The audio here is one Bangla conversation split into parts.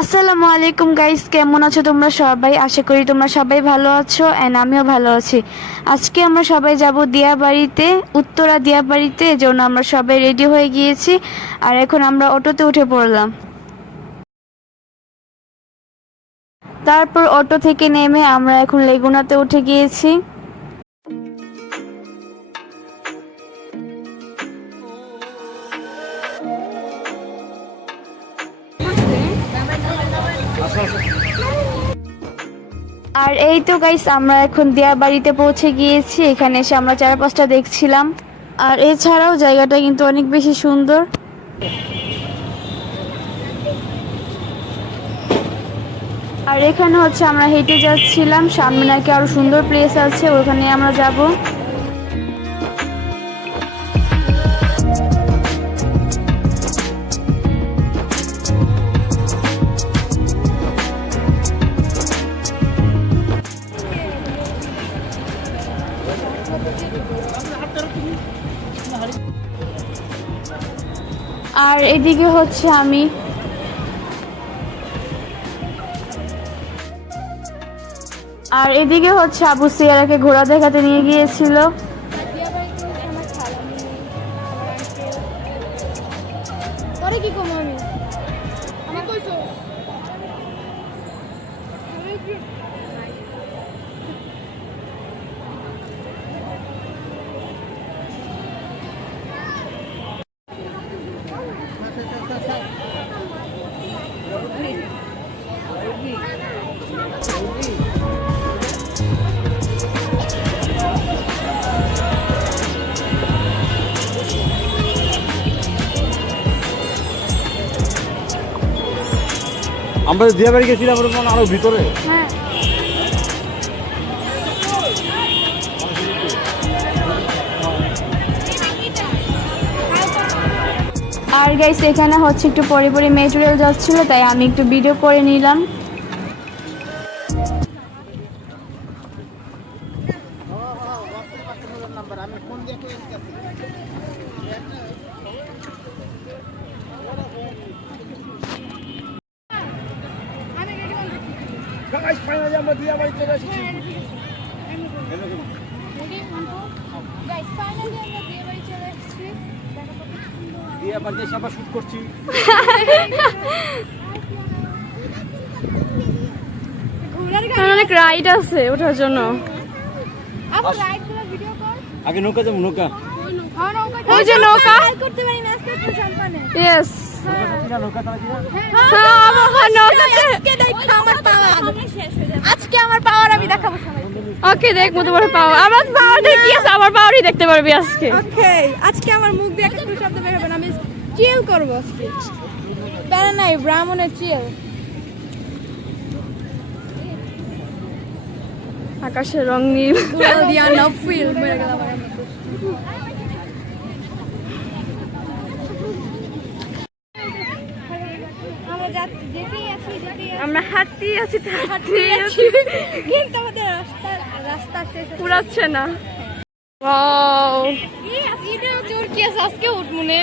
আসসালামু আলাইকুম গাইস, কেমন আছো তোমরা সবাই? আশা করি তোমরা সবাই ভালো আছো এন্ড আমিও ভালো আছি। আজকে আমরা সবাই যাব দিয়াবাড়িতে, উত্তরা দিয়াবাড়িতে। এজন্য আমরা সবাই রেডি হয়ে গিয়েছি আর এখন আমরা অটোতে উঠে পড়লাম। তারপর অটো থেকে নেমে আমরা এখন লেগুনাতে উঠে গিয়েছি। আর এই তো গাইস, আমরা এখন দিয়াবাড়িতে পৌঁছে গিয়েছি। এখানে এসে আমরা চারপাশটা দেখছিলাম, আর এছাড়াও জায়গাটা কিন্তু অনেক বেশি সুন্দর। আর এখানে হচ্ছে আমরা হেঁটে যাচ্ছিলাম, সামনে নাকি আরো সুন্দর প্লেস আছে, ওখানে আমরা যাব। আর এদিকে হচ্ছে আবু সিয়ারাকে ঘোড়া দেখাতে নিয়ে গিয়েছিল। আমরা দিয়াবাড়ি গেছিলাম আরো ভিতরে। আর গাইস, এখানে হচ্ছে একটু পরে পরে মেট্রো রেল যাচ্ছিল, তাই আমি একটু ভিডিও করে নিলাম। আমরা দিয়াবাড়ি চলে এসেছি। দিয়াবাড়িতে এসে আবার শুট করছি। অনেক রাইড আছে ওঠার জন্য। আগে নৌকা যাবো, নৌকা ওই যে নৌকা। ইয়েস, আজকে আমার পাওয়ার আমি দেখাবো সবাই। ওকে, দেখবো তোমার পাওয়ার। আমার পাওয়ার দেখি, আমার পাওয়ারই দেখতে পারবি আজকে। ওকে, আজকে আমার মুখ দিয়ে একটা শব্দ বের হবে না, আমি চিল করব আজকে। প্যারা নাই, ব্রাহ্মণের চিল। আকাশের রং নীল। দিয়া নাও ফিল মেরে গেল আমার। আমরা হাঁটতেই আছি, কিন্তু আমাদের রাস্তা শেষ পুরাচ্ছে না। ওয়াও, চোর কি আছে আজকে উঠমুনে।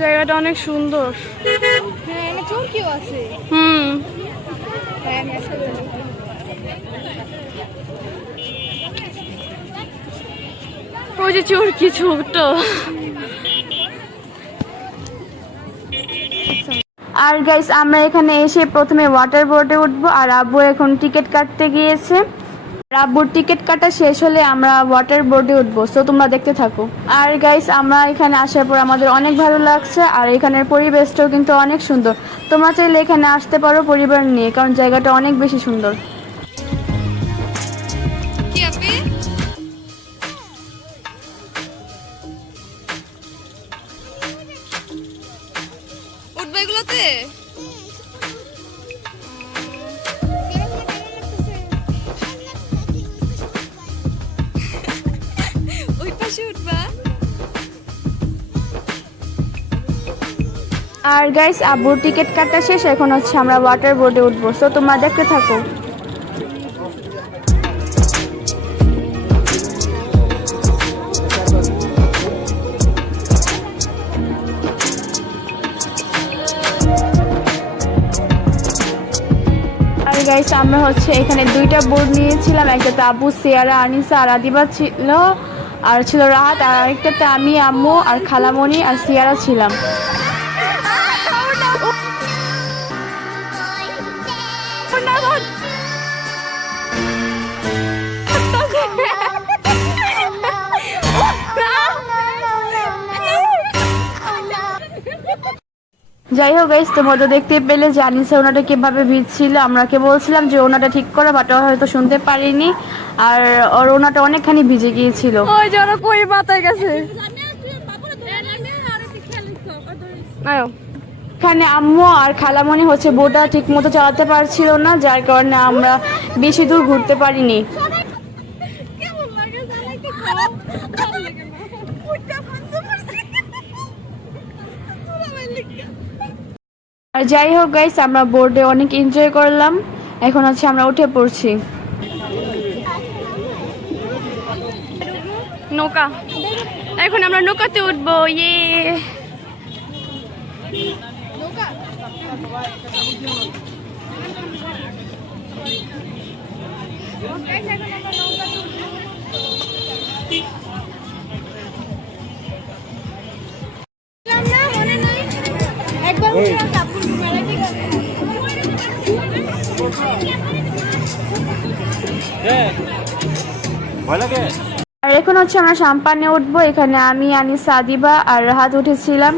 জায়গাটা অনেক সুন্দর। হ্যাঁ, আমার চোর কিও আছে। হ্যাঁ, আমি আজকে ওই যে চোরকি ছোট। আর গাইস, আমরা এখানে এসে প্রথমে ওয়াটার বোর্ডে উঠবো, আর আব্বু এখন টিকিট কাটতে গিয়েছে। আব্বুর টিকিট কাটা শেষ হলে আমরা ওয়াটার বোর্ডে উঠবো, তো তোমরা দেখতে থাকো। আর গাইস, আমরা এখানে আসার পর আমাদের অনেক ভালো লাগছে, আর এখানের পরিবেশটাও কিন্তু অনেক সুন্দর। তোমরা চাইলে এখানে আসতে পারো পরিবার নিয়ে, কারণ জায়গাটা অনেক বেশি সুন্দর। কি আপনি উঠবে এগুলোতে? ওই পাশে উঠবা? আর গাইস, আব্বুর টিকিট কাটা শেষ, এখন হচ্ছে আমরা ওয়াটার বোর্ডে উঠবো, তো তোমরা দেখতে থাকো। আর গাইস, আমরা হচ্ছে এখানে দুইটা বোর্ড নিয়েছিলাম, একটাতে আব্বু, সিয়ারা, আনিসা আর আদিবা ছিল, আর ছিল রাহাত, আর আরেকটাতে আমি, আম্মু আর খালামণি আর সিয়ারা ছিলাম। যাই হোক গাইস, তোমরা তো দেখতে পেলে যে আনিসা ওনাটা কিভাবে ভিজছিল। আমরাকে বলছিলাম যে ওনাটা ঠিক করে, বাট ও হয়তো শুনতে পারিনি, আর ওর ওনাটা অনেকখানি ভিজে গিয়েছিল। ওই যে ওরা কই মাথায় গেছে। এখানে আম্মু আর খালামণি হচ্ছে বোটটা ঠিক মতো চালাতে পারছিল না, যার কারণে আমরা বেশি দূর ঘুরতে পারিনি। আর যাই হোক গাইস, আমরা বোর্ডে অনেক এনজয় করলাম, এখন হচ্ছে আমরা উঠে পড়ছি। নৌকা, এখন আমরা নৌকাতে উঠবো। ইয়ে ভয় লাগে? আর এখন হচ্ছে আমরা সাম্পানে উঠবো, এখানে আমি, আনিসা, আদিবা আর রাহাত উঠেছিলাম।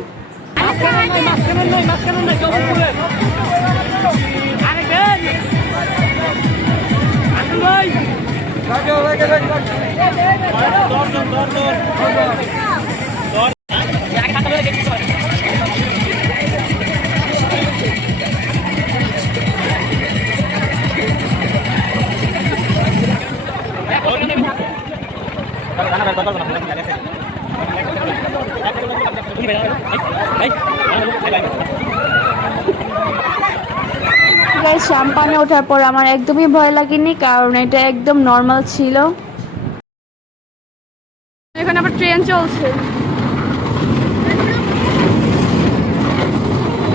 সাম্পানে ওঠার পর আমার একদমই ভয় লাগেনি, কারণ এটা একদম নর্মাল ছিল। এখানে আবার ট্রেন চলছে,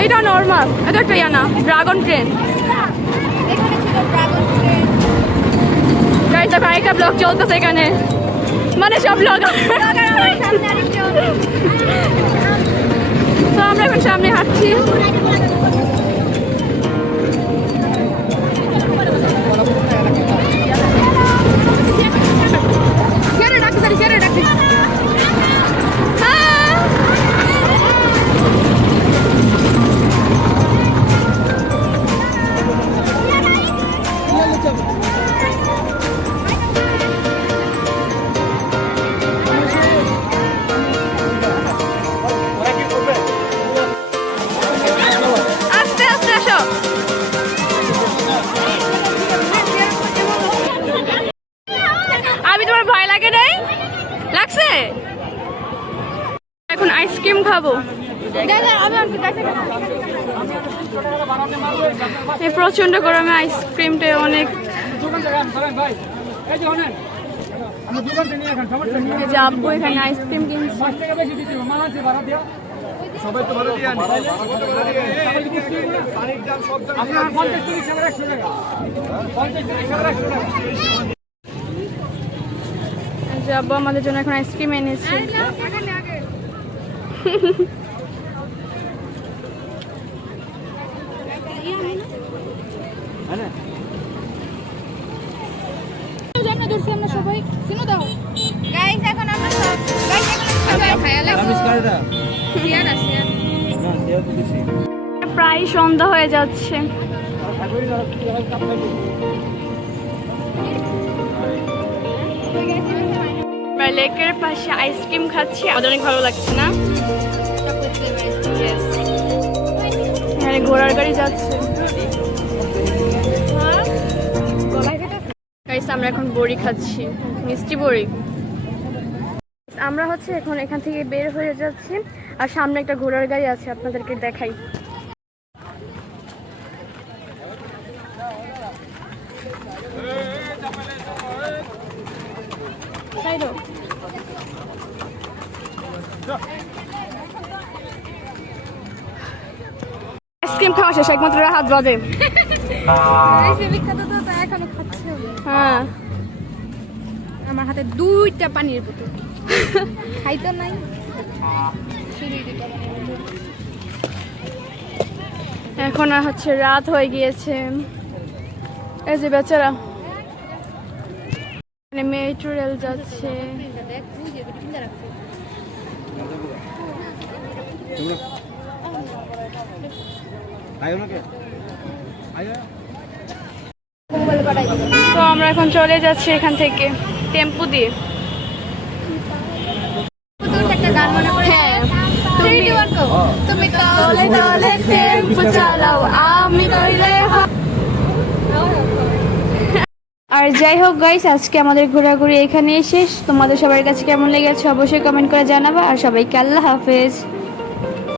এটা নর্মাল, এটা একটা ইয়ানা ড্রাগন ট্রেন। গাইস, এখন আরেকটা ব্লগ চলতেছে এখানে, মানে সব ব্লগ। তো আমরা এখন সামনে হাঁটছি। আস্তে আস্তে আসো। আমি, তোমার ভয় লাগে নাই? লাগছে? এখন আইসক্রিম খাবো। এই প্রচন্ড গরমে আইসক্রিমটা অনেক। এই যে আব্বু এখানে আইসক্রিম কিনছে। সবাই তো ভালো দিয়ে আনি। আপনার 50 টাকা 100 টাকা 50 টাকা 100 টাকা। যে আব্বু আমাদের জন্য এখন আইসক্রিম এনেছে। এটা সিয়ারা সিয়ারা না সিয়া তো বেশি প্রায় সন্ধ্যা হয়ে যাচ্ছে। আমরা লেকের পাশে আইসক্রিম খাচ্ছি, আমাদের অনেক ভালো লাগছে না? Yes. এখানে ঘোড়ার গাড়ি যাচ্ছে। Guys, আমরা এখন বড়ি খাচ্ছি, মিষ্টি বড়ি। আমরা হচ্ছে এখন এখান থেকে বের হয়ে যাচ্ছি, আর সামনে একটা ঘোড়ার গাড়ি আছে, আপনাদেরকে দেখাই। আইসক্রিম খাওয়া শেষ, একমাত্র হাত বাজে। বিখ্যাত তো তা এখনো খাচ্ছি আমি। হ্যাঁ, আমার হাতে 2টা পানির বোতল খাইতো নাই এখন আর হচ্ছে রাত হয়ে গিয়েছে। এই যে বেচারা মেট্রো রেল যাচ্ছে। আয়ো না কে আয়ো তো আমরা এখন চলে যাচ্ছি এখান থেকে টেম্পু দিয়ে। একটা গান মনে করে হ্যাঁ, তুমি তলে তলে টেম্পু চালাও, আমি কইলে আর যাই হোক গাইস, আজকে আমাদের ঘোরাঘুরি এখানেই শেষ। তোমাদের সবার কাছে কেমন লেগেছে অবশ্যই কমেন্ট করে জানাবা, আর সবাইকে আল্লাহ হাফেজ।